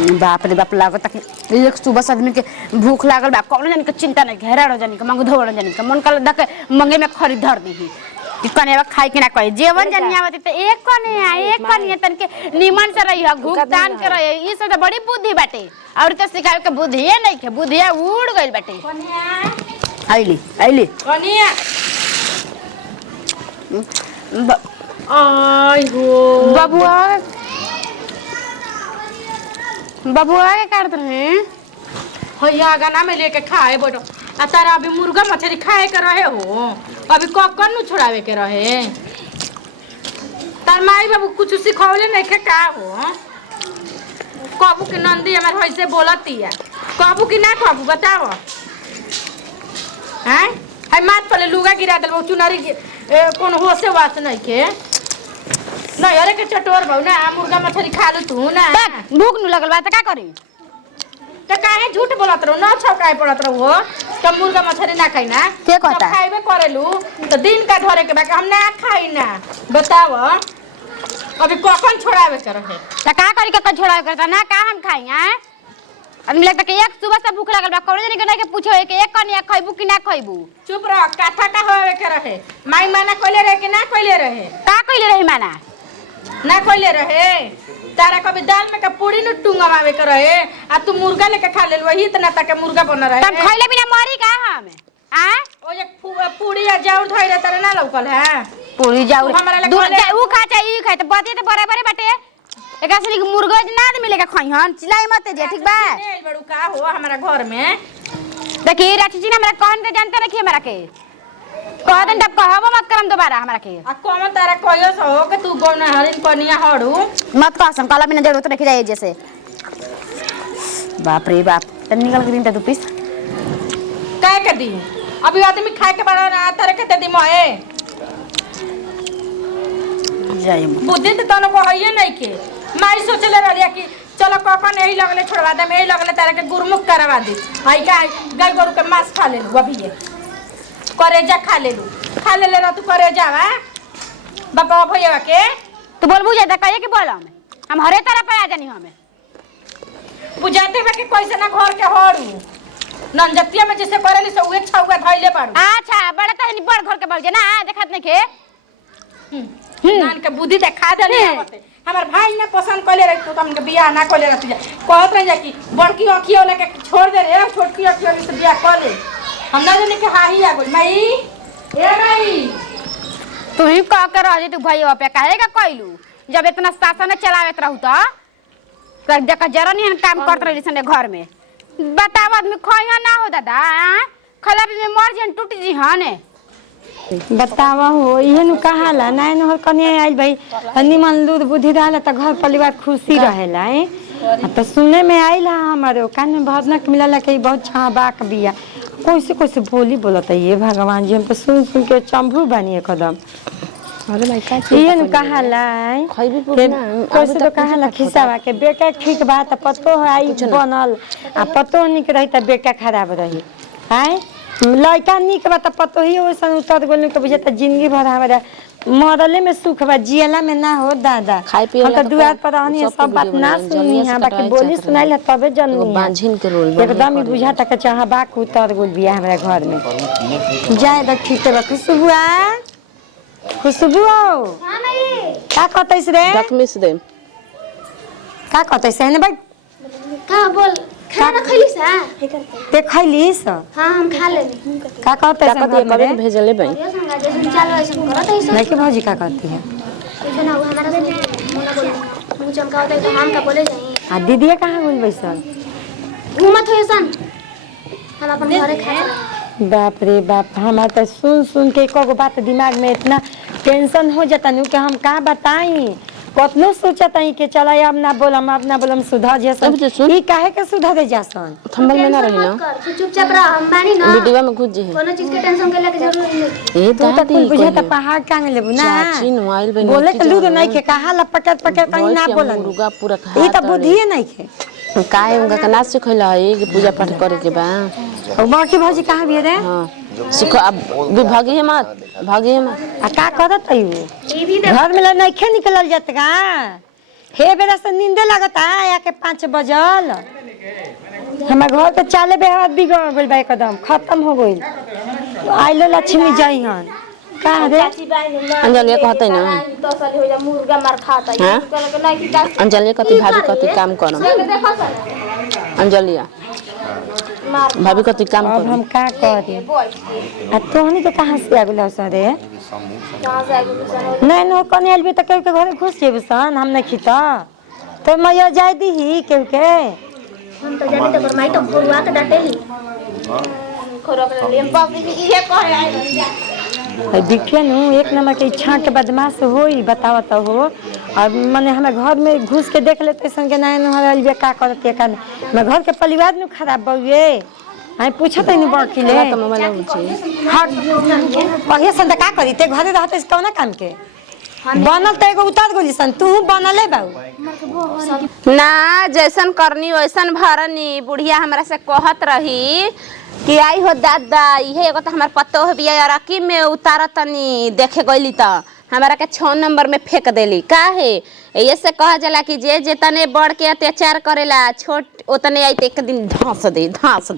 बाप रे बाप लागत कि एक सुबह से आदमी के भूख लागल बा कौन जानी के चिंता नहीं घेरा रह जानी के मंग धोड़ जानी के मन कल दक मंगे में खरीद धर दी कि कने खाई के ना कहे जेवन जानी आवत त एक कने तन के निमन से रही भुगतान के रही ई सब बड़ी बुद्धि बाटे और तो सिखावे के बुद्धि नहीं के बुद्धिया उड़ गइल बाटे आइली आइली कनिया आई हो बबुआ के करत रहे भैया गाना में लेके खाए बैठो आ तारा अभी मुर्गा मछली खाए के रहे हो अभी कक्कन नु छोड़ावे के रहे तार माई बाबू कुछ सिखौले नहीं के का हो कबू के नंदी हमर होइसे बोलती है कबू की ना कबू बताओ हैं है माथ पले लुगा गिरा देल चुनरी कौन होसे वास नहीं के नहीं अरे के चटोर बहु ना मुर्गा मछली खा लू तू ना भूख न लगल बा त का करी तो काहे झूठ बोलत रहो ना छौकाए पड़त रहो तो मुर्गा मछली ना खाई ना के कहता खाइबे करेलू तो दिन का धरे के बा हम ना खाई ना बताओ अभी कखन छोड़ावे के रहे त का करी के छोड़ावे करता ना का हम खाई हैं आदमी लगता कि एक सुबह से भूख लगल बा कौन जानी के नहीं के पूछो कि एक कनिया खइबू कि ना खइबू चुप रह काथा का होवे के रहे माई माना कइले रहे कि ना कइले रहे का कइले रही माना ना कइले रहे तारा कभी दाल में का पूरी न टुंगवावे के रहे आ तू मुर्गा लेके खा लेल वही इतना तक मुर्गा बन रहे तब खइले बिना मरी का हम आ ओ जे पूरी आ जाउर धइले तारे ना लौकल है पूरी जाउर हमरा ले ऊ खा चाहिए ई खाए त बते त बराबर बाटे एका से मुर्गा ना आदमी लेके खई हन चिल्लाई मत जे ठीक बा नहीं बड़ू का हो हमारा घर में देखी राठी जी हमरा कहन त जानते रखी हमरा के कह दिन तब कहबो मत करम दोबारा हमरा के आ कौन तारा कहियो सो के तू गौना हरिन कनिया हड़ू मत कहसम काला बिना जरूरत रखी जाए जैसे बाप रे बाप त निकल के दिन त 2 पीस काय के दी अभी आदमी खाए के बड़ा ना तारे के दी मोए जाए बुद्धि त तनो को हइए नहीं के माई सोचले रहलिया कि चलो कखन यही लगले छोड़वा दे यही लगले तारे के गुरमुख करवा दी हई गाय गोरु के मांस खा लेलू अभी ये करेजा खा ले रह तू करेजा वा बापा भैया के तू बोल बुझे त कहे के बोलम हम हरे तरह पे आ जानी हमें बुझाते बा के कैसे ना घर के होड़ू नंजतिया में जैसे करेली से उहे छौगा धइले पाड़ू अच्छा बड़ा त नहीं बड़ घर के बोल जे ना देखत नहीं के नान के बुद्धि देखा देले हमर भाई ना पसंद कइले रह तू हमके बियाह ना कइले रह कहत रह जा कि बड़की अखियो लेके छोड़ दे रे छोटकी अखियो से बियाह कर ले हम ना जाने के हाही आ गई माई ए माई तू ही कह के रह जे तू भैया पे काहे का कइलू जब इतना शासन चलावत रहू त कर जका जरा नहीं काम करत रही सने घर में बताव आदमी खइया ना हो दादा खला में मर जन टूट जी हने बतावा हो इहे नु कहाला नाय न कने आइल भाई निमन दूध बुद्धि रहला त घर परिवार खुशी रहेला तो सुने में आइल हमारे कान में भरना के मिला के बहुत चाहबाक बिया कैसे कैसे बोली बोलता ये भगवान जी हम तो सुन सुन के चंभू बनी एकदम अरे भाई का ये न कहाला खइबी पुना कैसे तो कहाला खिसावा के बेटा ठीक बा त पतो आई बनल आ पतो निक रही त बेटा खराब रही हाय लड़का निक बा त पतो ही ओसन उतर गोल के बुझे त जिंदगी भर हमारा मरले में सुख बा जियला में ना हो दादा खाई पिए हम त दुआर पर रहनी सब बात ना सुननी है बाकी बोली सुनाइल तबे जननी बांझिन के रोल एकदम ही बुझा तक चाहबा के उतर गोल बिया हमरा घर में जाए द ठीक बा खुशबू हां नहीं का कहतैस रे डकमिस दे का कहतैस है ने भाई का बोल खाना खइलिस आ ते खइलिस हां हम खा लेनी का कहतैस कबे भेजले भाई ये संगा जैसे चालू ऐसे करत है नहीं के भौजी का कहती है ऐसे ना हमारा से मोना बोल मुंह चमकावत है तो हम का बोले जाई आ दीदी कहां बोल बैसल घूमत है सन हम अपन घरे खाए बाप रे बाप हमार तो सुन सुन के एको बात दिमाग में इतना टेंशन हो जाता नु कि हम का बताई कतनो सोचता ही कि चला अब ना बोलम सुधा जैसन ई काहे के सुधा दे जासन थंबल में ना रही ना तू चुपचाप रह हम बानी ना वीडियो में घुस जे कोनो चीज के टेंशन के लेके जरूरी नहीं ए तू तो कुल बुझे त पहाड़ कांग लेबू ना चाची मोबाइल बने बोले के लूर नहीं के कहा ला पकड़ कहीं ना बोलन मुर्गा पूरा खा ई त बुद्धिए नहीं के काय उनका कना सिखैला है कि पूजा पाठ करे के बा और बाकी भौजी कहां भी रे हां सिखो अब भागी मत आ का करत है वो ई भी घर में नहीं खे निकलल जात का हे बेरा से नींदे लगता है आके 5 बजल। हमारे घर के चाले बेहात बिगड़ गइल बा एकदम खत्म हो गइल। आइलो लक्ष्मी जई हन का रे अंजलि कहते ना तो साली हो जा मुर्गा मार खाता है हाँ? कल के नहीं कि का अंजलि कति भाभी कति काम करो देखो सर अंजलि मार भाभी कति काम अब करो हम का करी आ तोहनी के कहां से आगुल रे कहां से आगे सन नहीं न कने आइल भी त के घर घुस जेबे सन हम नहीं खिता तो मैया जाय दी केहू के हम तो जाने तो माई तो बुआ के डाटेली खोरक ले हम बाप ये कहे आई है देखिए नु एक नंबर के छाट बदमाश होई बतावत हो और माने हमें घर में घुस के देख लेते संगे नहीं न हरल बे का करते का मैं घर के परिवार नु खराब बउए आई पूछत नहीं बाकी ले तो मोबाइल बुझी हट पहिए संद का करी ते घरे रहते कौन काम के बनल त एगो उतार गोली सन तू बनले बाऊ ना जैसन करनी वैसन भरनी बुढ़िया हमरा से कहत रही कि आई हो दादा इहे एगो तो हमार पतो है बिया अरकी में उतारत तनी देखे गइली त हमारा के 6 नंबर में फेंक देली काहे ये से कह जाला कि जे जेतने बढ़ के अत्याचार करेला छोट उतने आई त एक दिन धांस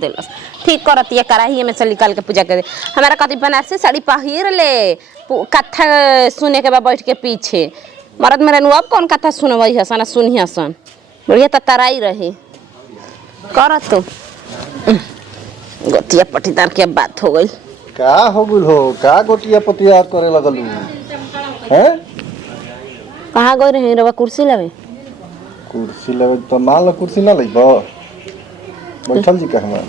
देलस ठीक करत ये कराही में से निकाल के पूजा करे हमारा कति बनारसी साड़ी पहिर ले कथा सुने के बाद बैठ के पीछे मरद मेरे अब कौन कथा सुनवई हसन सुनी हसन बढ़िया त तराई रही करत तो गोतिया पटीदार के बात हो गई का हो गइल हो का गोटिया पतिया करे लगलू हैं कहाँ गई रही रवा कुर्सी लगे कुर्सी लगे तो मान लो कुर्सी ना लेब बैठल जी कहवा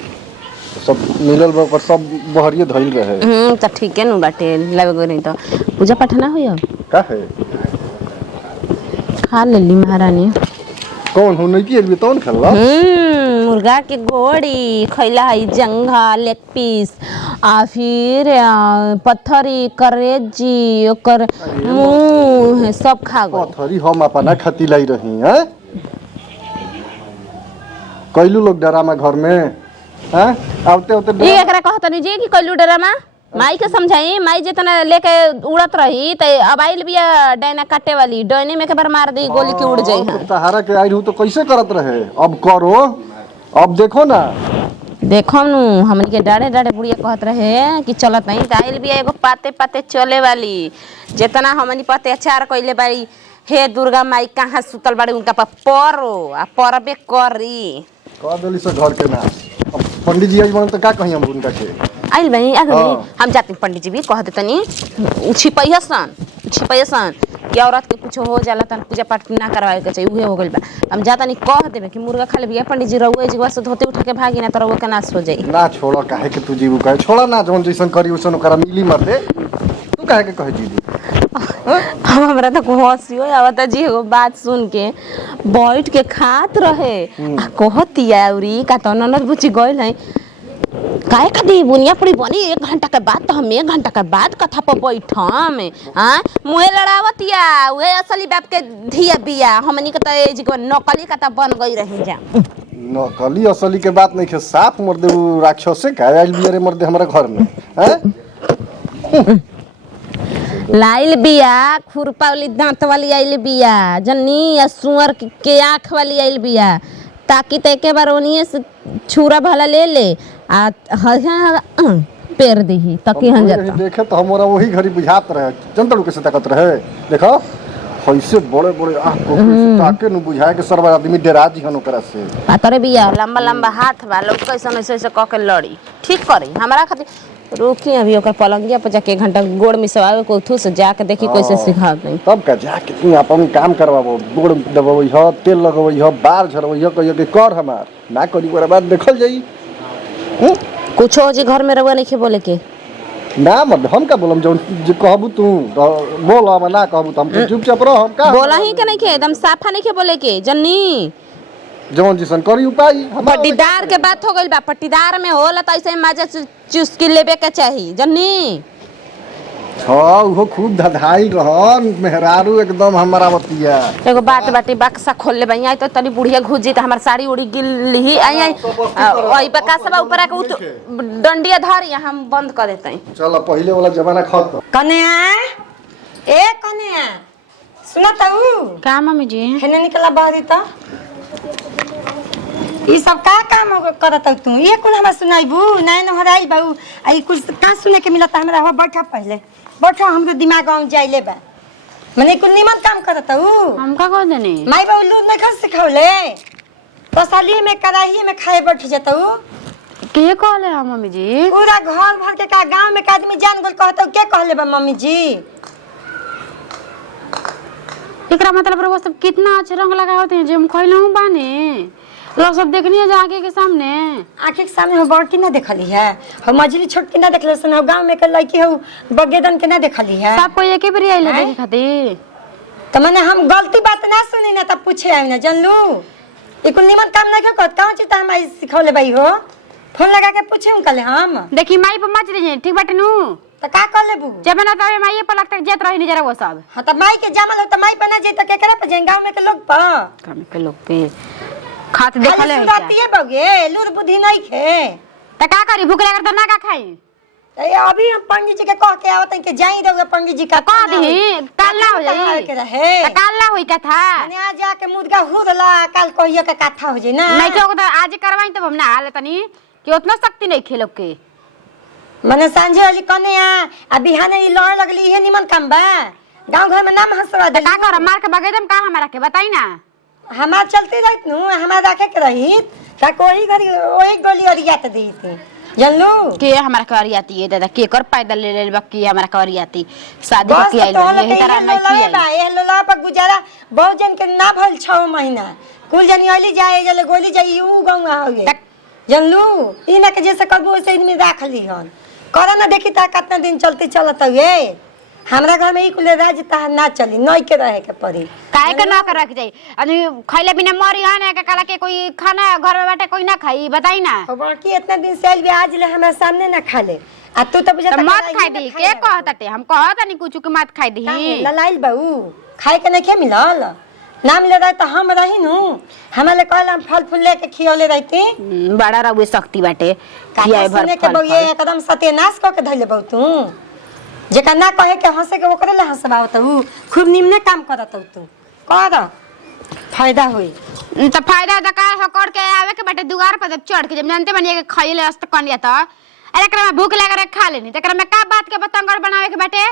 सब मिलल बा पर सब बहरिए धइल रहे तो ठीक है नु बाटे लगे गई रही तो पूजा पाठ ना हुई अब का है खा लेली महारानी कौन हो नहीं की अभी तौन खल्ला मुर्गा के गोड़ी खैला है जंघा लेग पीस आ फिर पत्थरी करेजी ओकर मुंह सब खा गई पथरी हम अपना खती लाई रही हैं कैलू लोग डरामा घर में हैं आवते आवते ये एकरा कहत नहीं जी कि कल्लू डरामा माई के समझाई माई जितना लेके उड़त रही त अब आइल बिया डायना काटे वाली डायने में के बार मार दी गोली की उड़ जाई हां सहारा के आई तो कैसे करत रहे अब करो अब देखो ना देखो नु हमन के डाड़े डाड़े बुढ़िया कहत रहे कि चलत नहीं त आइल बिया एगो पाते पाते चले वाली जितना हमनी पते अचार कइले बारी हे दुर्गा माई कहां सुतल बाड़ी उनका पर परो आ परबे करी कह देली से घर के ना अब पंडित जी आई बन तो का कही हम उनका के आइल बनी आ गई हम जाते पंडित जी भी कह देतनी छिपैसन कि औरत के कुछ हो जाला तन पूजा पाठ ना करवाए के चाहिए उहे हो गइल बा हम जाता नहीं कह देबे कि मुर्गा खा लेबे पंडित जी रहुए जी से धोते उठा के भागी ना त रहुए के नाश हो जाई ना छोड़ो काहे के तू जीव कहे छोड़ा ना जौन जैसन करी वैसन ओकरा मिली मते तू काहे के कहे जीदी हमरा तो हंसियो आवत जी एगो बात सुन के बैठ के खात रहे आ कहतिया औरी का त ननद बुची गइल है काहे खादी बुनिया पड़ी बनी 1 घंटा के बाद तो हम 1 घंटा के बाद कथा पर बैठम हां मुहे लड़ावतिया उहे असली बाप के धिया बिया हमनी के त जी को नकली का त बन गई रही जा नकली असली के बात नहीं के साफ मर्दे उ राक्षस से का आइल बिया रे मर्दे हमरा घर में हैं लाइल बिया खुरपा वाली दांत वाली आइल बिया जन्नी या सुअर के आँख वाली आइल बिया ताकि ते के बार ओनिए से छुरा भला ले ले आ पेर दही तकी हन जाता देखे तो हमरा वही घड़ी बुझात रहे जनता लोग कैसे ताकत रहे देखो ऐसे बड़े बड़े आँख को ताके नु बुझाए के सरवा आदमी डरा जी हन ओकरा से पातरे बिया लंबा लंबा हाथ बा लोग कैसन ऐसे ऐसे क के लड़ी ठीक करी हमरा खातिर रुकी अभी ओकर पलंगिया पर जाके 1 घंटा गोड़ मिसवावे को उठू से जाके देखी कैसे सिखात नहीं तब का जाके तू अपन काम करवाबो गोड़ दबावई ह तेल लगवई ह बार झरवई ह कहियो के कर हमार ना करी ओकरा बाद देखल जाई कुछ हो जी घर में रहुआ नहीं बोले के ना मत हम का बोलम जौन जे कहबू तू बोल हम ना कहबू त हम चुपचाप रह हम का बोला ही के नहीं के एकदम साफा नहीं के बोले के जन्नी जौन जिसन करी उपाय हमार पट्टीदार के बात हो गइल बा पट्टीदार में होला त ऐसे मजा चुस्की लेबे के चाहिए जन्नी हाँ वो खूब धधाई रहन मेहरारू एकदम हमारा बतिया एगो बात बाटी बक्सा खोल ले बई आई तो तनी बुढ़िया घुस जी त हमर साड़ी उड़ी गिल ही आई आई ओई बक्सा सब ऊपर के डंडिया धर हम बंद कर देतई चल पहले वाला जमाना खत्म कन्या ए कन्या सुना ताऊ का मम्मी जी हेने निकला बाहरी तो ये सब का काम करत तू ये कौन हमरा सुनाइबू नैन हराई बाऊ आई कुछ का सुने के मिलता हमरा हो बैठा पहले बैठा हमरो दिमाग में जाइले बा मने कुछ निमन काम करत हूँ हम का कह देनी माई बाबू लूट नहीं खा सिखौले तसली में कढ़ाई में खाए बैठ जाता हूँ के कहले हम मम्मी जी पूरा घर भर के का गांव में का आदमी जान गल कहता के कहले बा मम्मी जी एकरा मतलब वो सब कितना अच्छा रंग लगा होते हैं जो हम खइलहु बानी लोग सब देखनी है आगे के सामने आंखें के सामने हो बड़ की ना देखली है हम मछली छोट की ना देखले सन गांव में के लड़की हो बगेदन के ना देखली है सब कोई एके बेरी आइले देखे खातिर तो मैंने हम गलती बात ना सुनी ना तब पूछे आई ना जानलू ये कुल निमन काम नहीं करत कौन चीज हमारी सिखौले भाई हो फोन लगा के पूछे कल हम देखी माई पर मच रही ठीक बाटे नु तो का कर लेबू जब ना तब माई पर लगता जेत रही जरा वो सब हां तो माई के जमल हो तो माई पे ना जाई तो केकरा पे जाई गांव में के लोग पर काम के लोग पे खात देखले है सुरातिए बगे लूर बुद्धि नहीं खे त का करी भूख लगर त ना का खाई ए अभी हम पंडित जी के कह के आवत के जाई रहोगे पंडित जी का कह दी काल ना हो जाई के रहे त काल ना होई कथा ने आ जाके मुर्गा हुरला काल कहियो के कथा हो जाई ना नहीं के तो आज करवाई तब हम ना हाल तनी कि उतना शक्ति नहीं खेलो के मने सांझे वाली कने आ बिहाने ई लड़ लगली है निमन काम बा गांव घर में नाम हंसवा दे का कर मार के बगेदम का हमरा के बताई ना हमार चलते रहित नु हमार रखे के रहित ता कोई घरी ओही गोली अरियात दी थी जानलू के हमरा कर आती है दादा के कर पैदल ले ले बक्की हमरा कर आती शादी बस की आई तो यही तरह नहीं की बा ए लोला पर गुजारा बहुत जन के ना भल 6 महीना कुल जनी अली जाए जले गोली जाई ऊ गांव होगे जानलू ई ना के जैसे करबो वैसे में राख ली हन कर ना देखी ता कितना दिन चलते चलत हुए हमरा घर में ई कुल राज ता ना चली नई के रहे के पड़ी काहे के ना कर रख जाई अनि खइले बिना मरी हाने के कला के कोई खाना घर में बाटे कोई ना खाई बताई ना और बाकी इतना दिन से भी आज ले हमारे सामने ना खा ले आ तू तो बुझा मत खाई दी के कहताटे हम कहता नहीं कुछ के मत खाई दी ललाइल बाऊ खाए के नहीं मिलल नाम ले रहे तो हम रही नु हमारे कहल हम फल फूल लेके खियौले रहती बड़ा रहुए शक्ति बाटे खियाए भर सुने के फल बउए एकदम सत्यानाश क के धइले बहु तू जेका ना कहे के हंसे के ओकरे ले हंसबाव तू खूब निमने काम करत तू कर फायदा होई तो फायदा दकार हो कर के आवे के बाटे दुआर पर जब चढ़ के जब जानते बनिए के खइले अस्त कनिया त अरे एकरा में भूख लगे खा लेनी त एकरा में का बात के बतंगर बनावे के बाटे